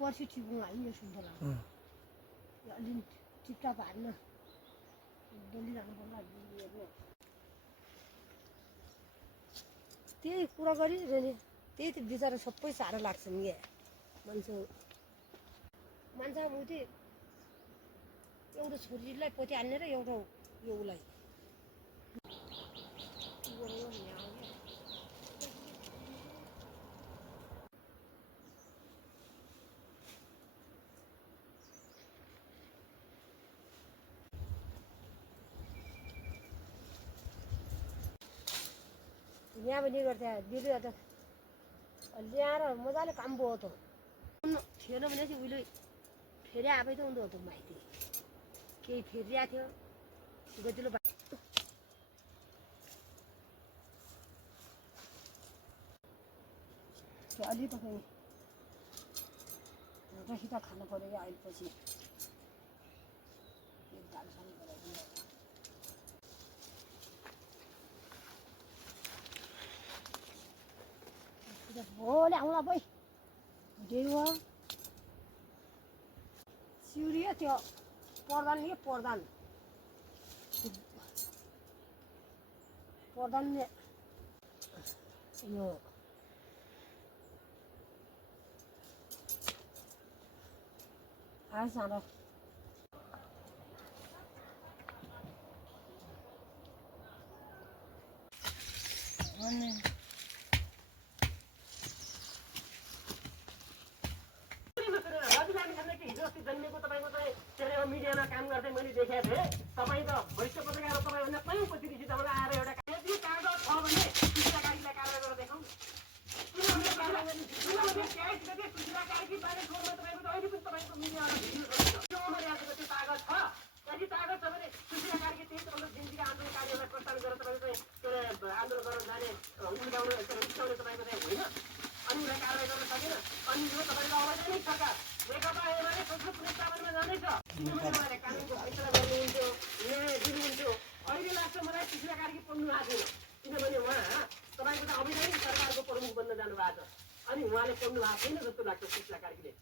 पर्सि टिप्नु हामी यो सुन्तला अलि टिप्टा पार्न डलिरहनु पर्ला त्यही कुरा गरिरहने त्यही त बिचरा सबै साह्रो लाग्छ नि मान्छे उति एउटा छोरीलाई पोते हान्ने र एउटा यो उसलाई यहाँ पनि गर्थ्यो बिरुवा त ल्याएर मजाले काम भयो त थिएन भने चाहिँ उहिले फेरि आफै त हुँदो हो त माइती केही फेरिरहेको थियो गतिलो अलि तपाईँ रसिता खानु पऱ्यो अहिलेपछि भोलि आउँला बोइ डेवा सिउरियो त्यो पर्दान नि पर्दान यो आएछ सानो मिडियामा काम गर्दै मैले देखेको थिएँ तपाईँ त वरिष्ठ पत्रकार हो तपाईँभन्दा कयौँ पत्रिका मलाई आएर एउटा कागज छ भने सुशीलाकारीलाई कारवाही गरेर देखाउँ तपाईँको मिडियामा भिडियो त्यो कागज छ यदि कागज छ भने सुशीलाकारीले त्यही जिन्दगी आन्दोलनकारीहरूलाई प्रस्ताव गरेर तपाईँको आन्दोलन गर्न जाने उल्टाउने रिसाउने तपाईँको चाहिँ होइन अनि उसलाई कारवाही गर्न सकेन अनि यो तपाईँको अवैधानिक सरकार नेकपा एमाले संसद पुनर्स्थापनमा जाँदैछ किनभने उहाँले कानुनको फैसला गर्नुहुन्थ्यो न्याय दिनुहुन्थ्यो अहिले लाग्छ मलाई सुशीलाकारीले पढ्नु भएको छैन किनभने उहाँ तपाईँको त अवैधानिक सरकारको प्रमुख बन्न जानु भएको छ अनि उहाँले पढ्नु भएको छैन जस्तो लाग्छ सुशीलाकारीले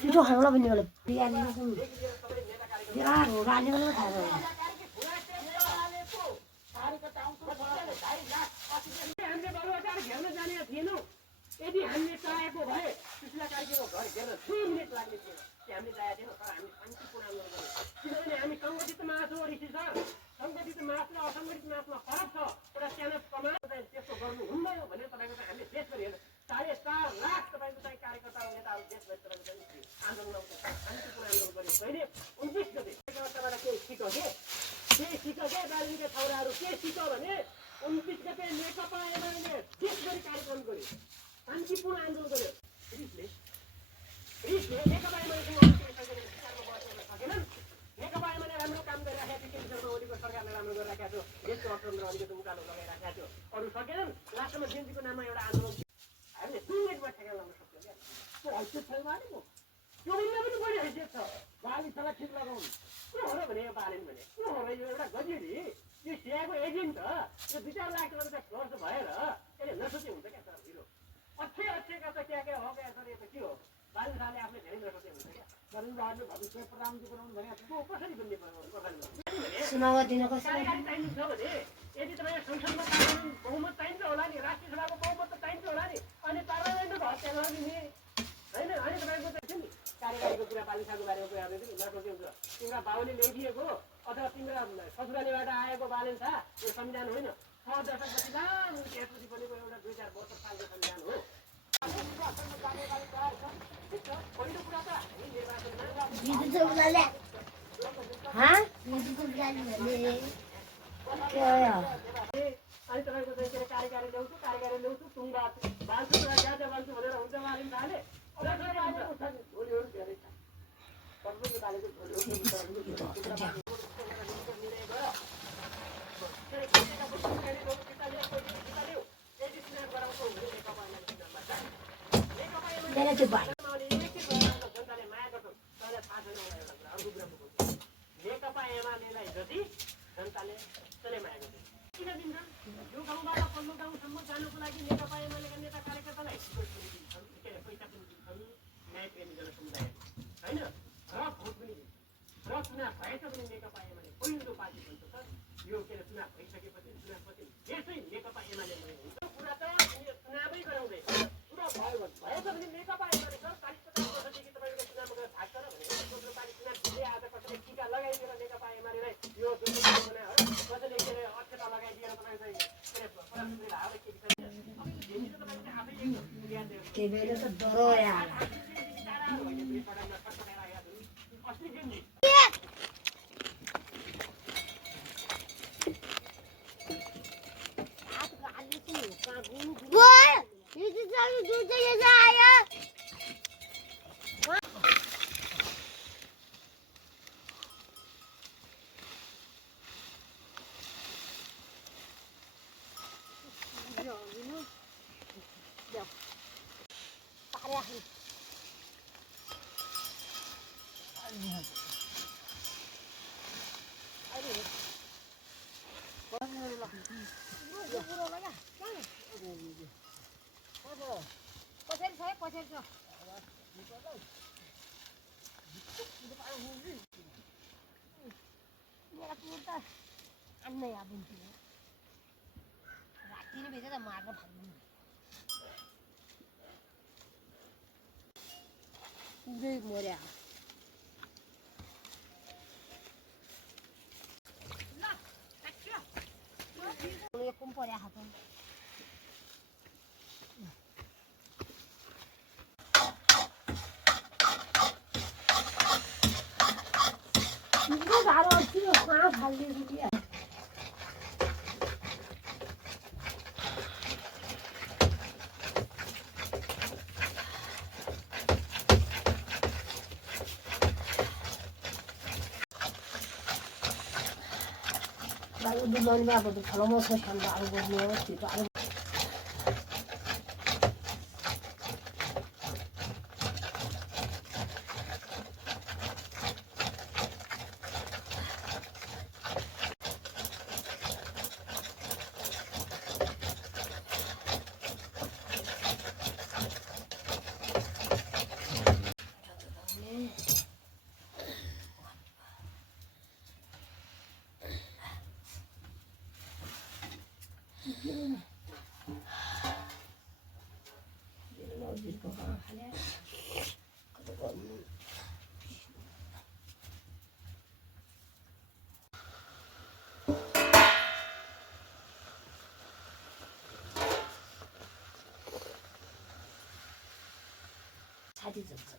छिटो खानुलाई पनि होला बिहानी गाली पनि खाएर हामीले बालुवाटार घेर्न जाने थिएनौँ यदि हामीले चाहेको भए सुशीलाकारीको घर घेर्न 2 मिनेट लाग्ने थियो हामीले चाहेको थिएनौँ तर हामी शान्तिपूर्ण आन्दोलन गर्यौँ किनभने हामी सङ्गठित मास हो ऋषि सर सङ्गठित मास र असङ्गठित मासमा फरक छ एउटा सानो कमान त्यस्तो गर्नुहुन्न भनेर तपाईँको चाहिँ हामीले देशभरि हेर्नु 4.5 लाख तपाईँको चाहिँ कार्यकर्ता नेताहरू देशभरि तपाईँको आन्दोलन शान्तिपूर्ण आन्दोलन गर्यो पहिले 29 गते तपाईँबाट केही सिक्यो के दार्जिलिङका छाउराहरू के सिक्यो भने 29 गते नेकपा एमाले देशभरि कार्यक्रम गर्यो शान्तिपूर्ण आन्दोलन गर्यो रिसले नेकपा एमालेसँग सकेनन् नेकपा एमाले राम्रो काम गरिराखेको थियो केही शर्मा ओलीको सरकारले राम्रो गरिराखेको थियो देशको अर्थतन्त्र अलिकति उकालो लगाइराखेको थियो अरू सकेनन् लास्टमा जेन्जीको नाममा एउटा आन्दोलन हामीले 2 मिनेटमा ठेगान लाउन सक्छौँ क्या त्यो हैसियत छैन भने म त्योभन्दा पनि बढी हैसियत छ बालिसलाई ठिक लगाउनु को हो र भने यो बालेन भने को हो र यो एउटा गजेडी यो सिआईको एजेन्ट हो यो 2-4 लाख रुपियाँ खर्च भएर यसले नसोचे हुन्छ क्या सर हिरो अच्छे का क्या हो क्या सर यो त के हो बालिसले आफूले धेरै नसोचे हुन्छ क्या नरेन्द्र बहादुर भविष्य प्रधानमन्त्री बनाउनु भने कसरी बन्ने सुनाउन दिन कसरी कार्यकारी चाहिन्छ भने यदि तपाईँ संसदमा कानुन बहुमत चाहिन्छ होला नि राष्ट्रिय सभाको बहुमत त चाहिन्छ होला नि अनि पार्लियामेन्टको हत्या गरिदिने होइन अनि तपाईँको त नि कार्यकारीको कुरा बालिसाको बारेमा कुरा गर्दै थियो नसोचे हुन्छ तिम्रा बाबुले ल्याइदिएको अथवा तिम्रा ससुरालीबाट आएको बालिसा यो संविधान होइन 6 दशकपछि लामो त्यसपछि बनेको एउटा 2-4 वर्ष सालको संविधान हो पहिलो कुरा त हामी निर्वाचनमा अनि तपाईँको चाहिँ के अरे कार्यकारी ल्याउँछु टुङ्गा बाल्छु ज्यादा बाल्छु भनेर हुन्छ बालिन थाले झोलीहरू धेरै छ सबैको बालेको जनताले माया गर्छ तँलाई थाहा छैन एउटा कुरा अर्को कुरा नेकपा एमालेलाई जति जनताले त्यसले माया गर्छ किन दिन्छ यो गाउँबाट पल्लो गाउँसम्म जानुको लागि नेकपा एमालेका नेता कार्यकर्तालाई पैसा पनि दिन्छन् न्याय प्रेमी जनसमुदाय होइन र भोट पनि दिन्छ र चुनाव भएछ भने नेकपा एमाले पहिलो पार्टी भन्छ सर यो के अरे चुनाव भइसकेपछि चुनावपछि देशै नेकपा एमाले हुन्छ कुरा त चुनावै गराउँदै चुनाव भएछ भने नेकपा एमाले सर 40-50 वर्षदेखि तपाईँको चुनावमा गएर भाग छ र भने दोस्रो पार्टी चुनाव जित्दै आज कसैले टिका लगाइदिएर नेकपा एमालेलाई यो जुन बनायो कसैले के अरे अक्षता लगाइदिएर तपाईँको चाहिँ के अरे प्रधानमन्त्रीले हालै के विषय त्यही बेला त डरो यार अन्नै आबुन्थ्यो रातिले भेटेर मार्न फाल्नु पुरै मर्या यो कुन पर्या हात गाह्रो थियो कहाँ फालिदियो दुमानमा अब त ठलमा छ ठन्डा अरू गर्नु हो त्यो त अरू छाती जन्छ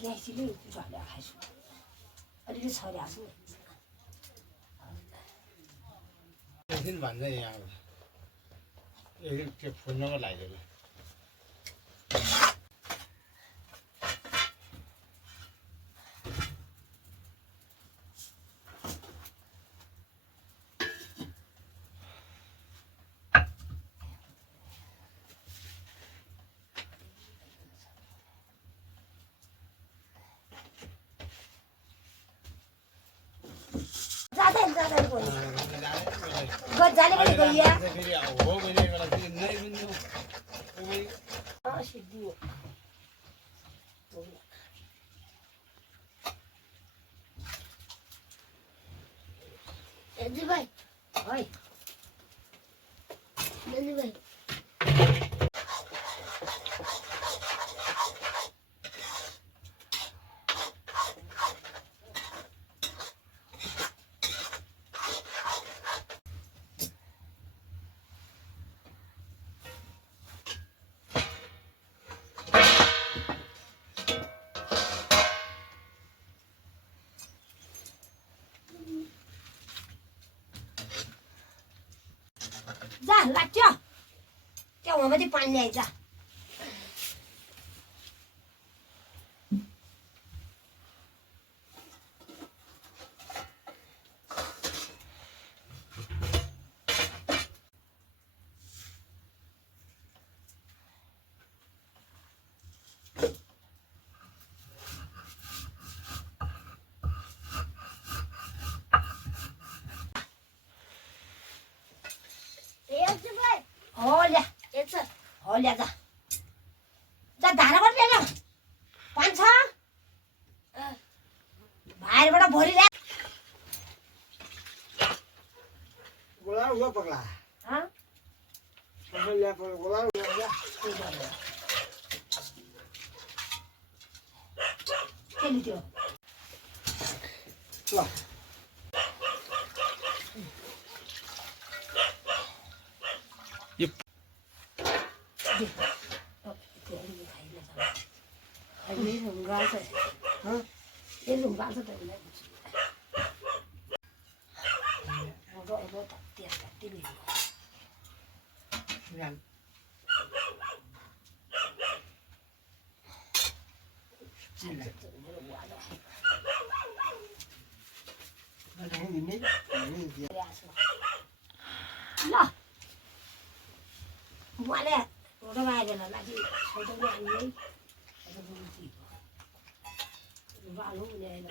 ग्यासले झोल्या खाइसु अलिकति छर्या छु एकदिन भन्छ यहाँ एकदिन त्यो फोन नम्बर लगाइदिनु जाँदै जाँदै गयो गज जाने पनि गइया फेरि हो भने बेला फेरि नै पनि सिद्धि दाजुभाइ है दाजुभाइ जा लाग्छ त्यहाँ वहाँ मात्रै पानी ल्याइज दाजुभाइ हो ल्या यच हो ल्या जा जा धाराबाट ल्याएर पानी छ भाइबाट भोलि ल्या बोला हुआ पकड़ा हँ पकड़ लिया बोला हुआ के लिथ्यो ल ल उहाँले फोटो आएर लागि फोटो आउनु है ल्याएर